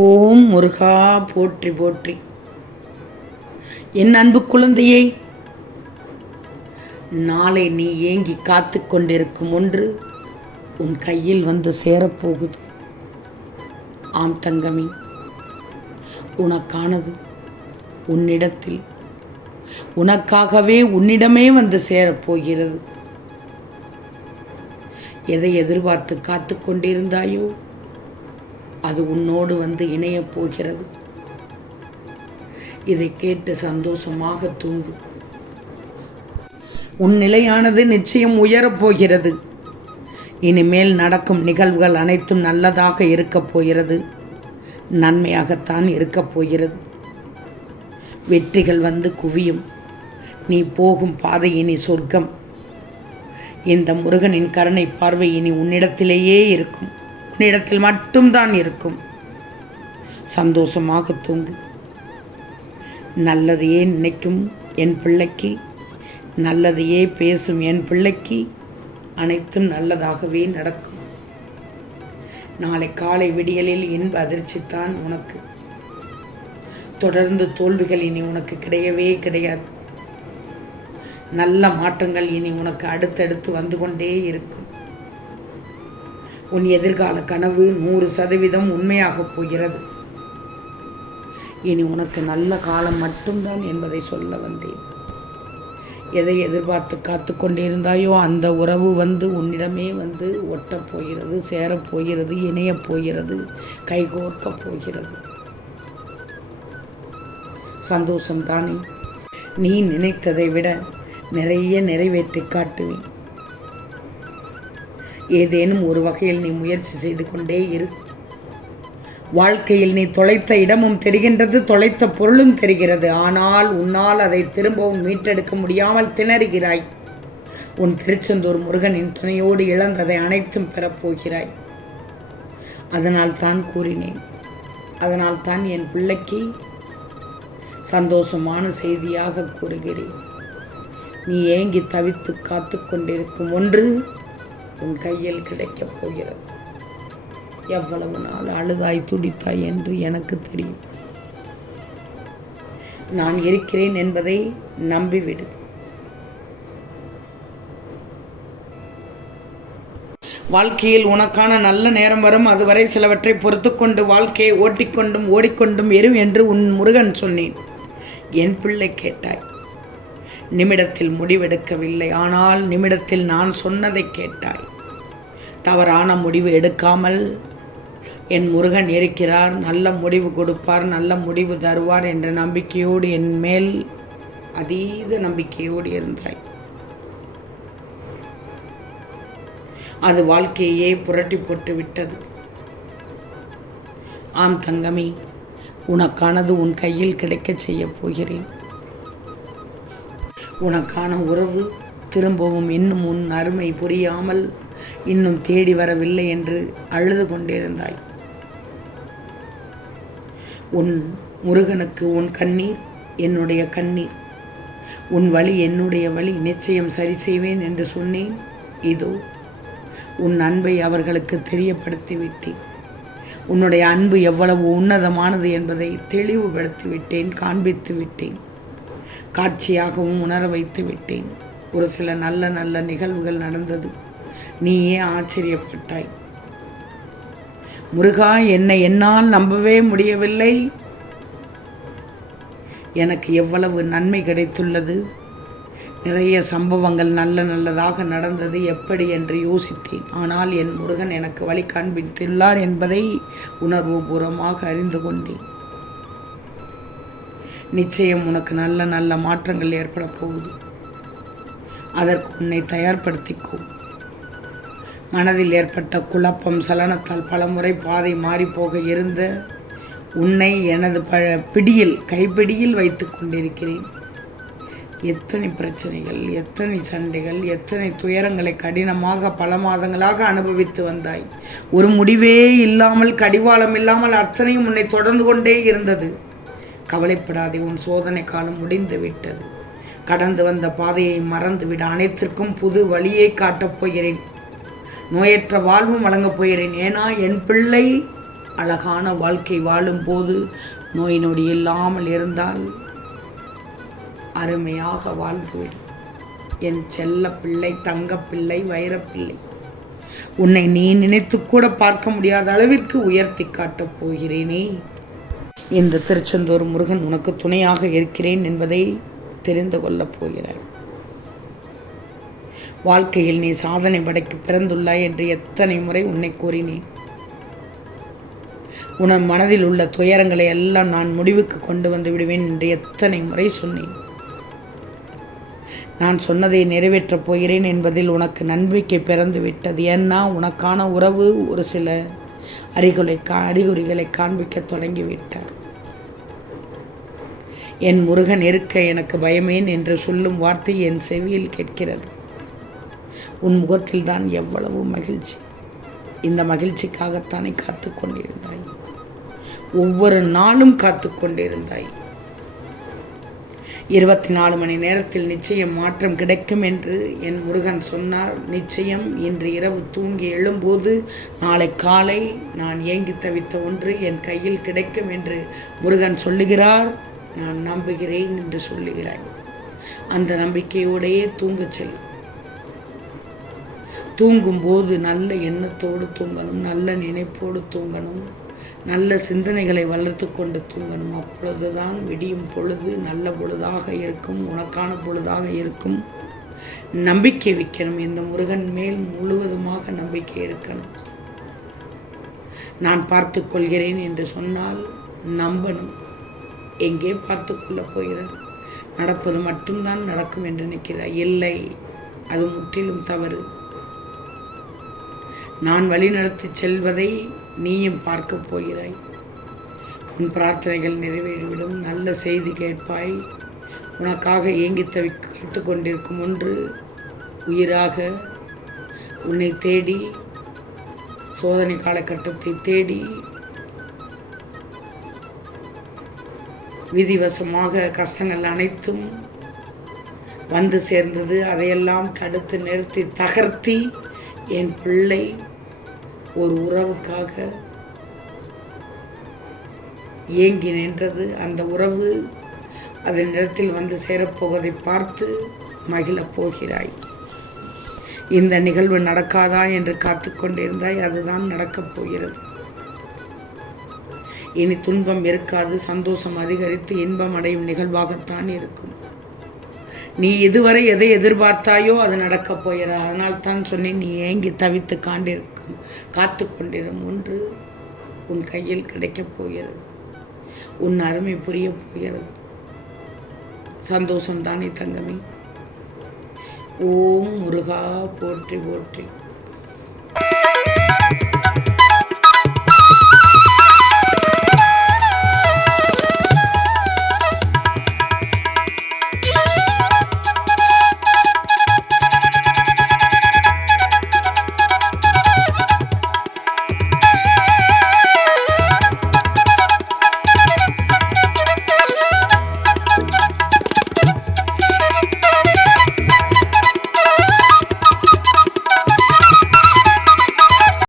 ஓம் முருகா போற்றி போற்றி. என் அன்பு குழந்தையே, நாளை நீ ஏங்கி காத்து கொண்டிருக்கும் ஒன்று உன் கையில் வந்து சேரப்போகுது. ஆம் தங்கமி, உனக்கானது உன்னிடத்தில் உனக்காகவே உன்னிடமே வந்து சேரப்போகிறது. எதை எதிர்பார்த்து காத்து கொண்டிருந்தாயோ அது உன்னோடு வந்து இணையப் போகிறது. இதை கேட்டு சந்தோஷமாக தூங்கு. உன் நிலையானது நிச்சயம் உயரப்போகிறது. இனிமேல் நடக்கும் நிகழ்வுகள் அனைத்தும் நல்லதாக இருக்கப் போகிறது. நன்மையாகத்தான் இருக்கப் போகிறது. வெற்றிகள் வந்து குவியும். நீ போகும் பாதை இனி சொர்க்கம். இந்த முருகனின் கருணை பார்வை இனி உன்னிடத்திலேயே இருக்கும். உன்னிடத்தில் மட்டும்தான் இருக்கும். சந்தோஷமாக தூங்கு. நல்லதையே நினைக்கும் என் பிள்ளைக்கு, நல்லதையே பேசும் என் பிள்ளைக்கு அனைத்தும் நல்லதாகவே நடக்கும். நாளை காலை விடியலில் இன்ப அதிர்ச்சித்தான் உனக்கு. தொடர்ந்து தோல்விகள் இனி உனக்கு கிடையவே கிடையாது. நல்ல மாற்றங்கள் இனி உனக்கு அடுத்தடுத்து வந்து கொண்டே இருக்கும். உன் எதிர்கால கனவு 100% உண்மையாகப் போகிறது. இனி உனக்கு நல்ல காலம் மட்டும்தான் என்பதை சொல்ல வந்தேன். எதை எதிர்பார்த்து காத்து கொண்டிருந்தாயோ அந்த உறவு வந்து உன்னிடமே வந்து ஒட்டப் போகிறது, சேரப்போகிறது, இணையப் போகிறது, கைகோர்க்கப் போகிறது. சந்தோஷம்தானே? நீ நினைத்ததை விட நிறைய நிறைவேற்றி காட்டுவேன். ஏதேனும் ஒரு வகையில் நீ முயற்சி செய்து கொண்டே இரு. வாழ்க்கையில் நீ தொலைத்த இடமும் தெரிகின்றது, தொலைத்த பொருளும் தெரிகிறது. ஆனால் உன்னால் அதை திரும்பவும் மீட்டெடுக்க முடியாமல் திணறுகிறாய். உன் திருச்செந்தூர் முருகனின் துணையோடு இழந்ததை அனைத்தும் பெறப்போகிறாய். அதனால் தான் கூறினேன். அதனால் தான் என் பிள்ளைக்கு சந்தோஷமான செய்தியாக கூறுகிறேன். நீ ஏங்கி தவித்து காத்து கொண்டிருக்கும் ஒன்று உன் கையில் கிடைக்கப் போகிறது. எவ்வளவு நாள் அழுதாய் துடித்தாய் என்று எனக்கு தெரியும். நான் இருக்கிறேன் என்பதை நம்பிவிடு. வாழ்க்கையில் உனக்கான நல்ல நேரம் வரும். அதுவரை சிலவற்றை பொறுத்து கொண்டு வாழ்க்கையை ஓட்டிக்கொண்டும் ஓடிக்கொண்டும் எரும் என்று உன் முருகன் சொன்னேன். என் பிள்ளை கேட்டாய். நிமிடத்தில் முடிவெடுக்கவில்லை, ஆனால் நிமிடத்தில் நான் சொன்னதை கேட்டாய். தவறான முடிவு எடுக்காமல் என் முருகன் இருக்கிறார், நல்ல முடிவு கொடுப்பார், நல்ல முடிவு தருவார் என்ற நம்பிக்கையோடு என் மேல் அதீத நம்பிக்கையோடு இருந்தாய். அது வாழ்க்கையே புரட்டி போட்டு விட்டது. ஆம் தங்கமி, உனக்கானது உன் கையில் கிடைக்கச் செய்ய போகிறேன். உனக்கான உறவு திரும்பவும் இன்னும் உன் அருமை புரியாமல் இன்னும் தேடி வரவில்லை என்று அழுது கொண்டிருந்தாய். உன் முருகனுக்கு உன் கண்ணீர் என்னுடைய கண்ணீர், உன் வழி என்னுடைய வழி, நிச்சயம் சரி செய்வேன் என்று சொன்னேன். இதோ உன் அன்பை அவர்களுக்கு தெரியப்படுத்திவிட்டேன். உன்னுடைய அன்பு எவ்வளவு உன்னதமானது என்பதை தெளிவுபடுத்திவிட்டேன், காண்பித்து விட்டேன், காட்சியாகவும் உணர வைத்து விட்டேன். ஒரு சில நல்ல நல்ல நிகழ்வுகள் நடந்தது. நீயே ஆச்சரியப்பட்டாய். முருகா, என்னை என்னால் நம்பவே முடியவில்லை. எனக்கு எவ்வளவு நன்மை கிடைத்துள்ளது. நிறைய சம்பவங்கள் நல்ல நல்லதாக நடந்தது. எப்படி என்று யோசித்தேன். ஆனால் என் முருகன் எனக்கு வழி காண்பித்துள்ளார் என்பதை உணர்வுபூர்வமாக அறிந்து கொண்டேன். நிச்சயம் உனக்கு நல்ல நல்ல மாற்றங்கள் ஏற்பட போகுது. அதற்கு உன்னை தயார்படுத்திக்கோ. மனதில் ஏற்பட்ட குழப்பம் சலனத்தால் பலமுறை பாதை மாறிப்போக இருந்த உன்னை எனது கைப்பிடியில் வைத்து கொண்டிருக்கிறேன். எத்தனை பிரச்சனைகள், எத்தனை சண்டைகள், எத்தனை துயரங்களை கடினமாக பல மாதங்களாக அனுபவித்து வந்தாய். ஒரு முடிவே இல்லாமல், கடிவாளம் இல்லாமல் அத்தனையும் உன்னை தொடர்ந்து கொண்டே இருந்தது. கவலைப்படாதே, உன் சோதனை காலம் முடிந்து விட்டது. கடந்து வந்த பாதையை மறந்துவிட அனைத்திற்கும் புது வழியை காட்டப் போகிறேன். நோயற்ற வாழ்வும் வழங்கப் போகிறேன். ஏன்னா என் பிள்ளை அழகான வாழ்க்கை வாழும்போது நோய் நொடி இல்லாமல் இருந்தால் அருமையாக வாழ்ந்துவிடும். என் செல்ல பிள்ளை, தங்கப்பிள்ளை, வைரப்பிள்ளை, உன்னை நீ நினைத்து கூட பார்க்க முடியாத அளவிற்கு உயர்த்தி காட்டப் போகிறேனே. இந்த திருச்செந்தூர் முருகன் உனக்கு துணையாக இருக்கிறேன் என்பதை தெரிந்து கொள்ளப் போகிறாய். வாழ்க்கையில் நீ சாதனை படைக்க பிறந்துள்ளாய் என்று எத்தனை முறை உன்னை கூறினேன். உன் மனதில் உள்ள துயரங்களை எல்லாம் நான் முடிவுக்கு கொண்டு வந்து விடுவேன் என்று எத்தனை முறை சொன்னேன். நான் சொன்னதை நிறைவேற்றப் போகிறேன் என்பதில் உனக்கு நம்பிக்கை பிறந்து விட்டது. ஏன்னா உனக்கான உறவு ஒரு சில அறிகுறிகளை காண்பிக்க தொடங்கிவிட்டார். என் முருகன் இருக்க எனக்கு பயமேன் என்று சொல்லும் வார்த்தை என் செவியில் கேட்கிறது. உன் முகத்தில் தான் எவ்வளவு மகிழ்ச்சி. இந்த மகிழ்ச்சிக்காகத்தானே காத்து கொண்டிருந்தாய். ஒவ்வொரு நாளும் காத்து கொண்டிருந்தாய். 24 மணி நேரத்தில் நிச்சயம் மாற்றம் கிடைக்கும் என்று என் முருகன் சொன்னார். நிச்சயம் இன்று இரவு தூங்கி எழும்போது நாளை காலை நான் ஏங்கி தவித்த ஒன்று என் கையில் கிடைக்கும் என்று முருகன் சொல்லுகிறார். நான் நம்புகிறேன் என்று சொல்லுகிறாய். அந்த நம்பிக்கையோடையே தூங்கச் செல். தூங்கும்போது நல்ல எண்ணத்தோடு தூங்கணும், நல்ல நினைப்போடு தூங்கணும், நல்ல சிந்தனைகளை வளர்த்து கொண்டு தூங்கணும். அப்பொழுதுதான் விடியும் பொழுது நல்ல பொழுதாக இருக்கும், உனக்கான பொழுதாக இருக்கும். நம்பிக்கை வைக்கணும். இந்த முருகன் மேல் முழுவதுமாக நம்பிக்கை இருக்கணும். நான் பார்த்து கொள்கிறேன் என்று சொன்னால் நம்பணும். எங்கே பார்த்து கொள்ளப் போகிறது? நடப்பது மட்டும்தான் நடக்கும் என்று நினைக்கிறாய். இல்லை, அது முற்றிலும் தவறு. நான் வழி நடத்தி செல்வதை நீயும் பார்க்க போகிறாய். உன் பிரார்த்தனைகள் நிறைவேறிவிடும். நல்ல செய்தி கேட்பாய். உனக்காக ஏங்கி காத்து கொண்டிருக்கும் ஒன்று உயிராக உன்னை தேடி, சோதனை காலகட்டத்தை தேடி விதிவசமாக கஷ்டங்கள் அனைத்தும் வந்து சேர்ந்தது. அதையெல்லாம் தடுத்து நிறுத்தி தகர்த்தி என் பிள்ளை ஒரு உறவுக்காக ஏங்கி நின்றது. அந்த உறவு அதன் இடத்தில் வந்து சேரப்போவதை பார்த்து மகிழப் போகிறாய். இந்த நிகழ்வு நடக்காதா என்று காத்து கொண்டிருந்தாய். அதுதான் நடக்கப் போகிறது. இனி துன்பம் இருக்காது, சந்தோஷம் அதிகரித்து இன்பம் அடையும் நிகழ்வாகத்தான் இருக்கும். நீ இதுவரை எதை எதிர்பார்த்தாயோ அது நடக்கப் போகிறது. அதனால் தான் சொன்னேன், நீ ஏங்கி தவித்து காத்து கொண்டிரும் ஒன்று உன் கையில் கிடைக்கப் போகிறது. உன் அருமை புரிய போகிறது. சந்தோஷம்தானே தங்கமே? ஓம் முருகா போற்றி போற்றி.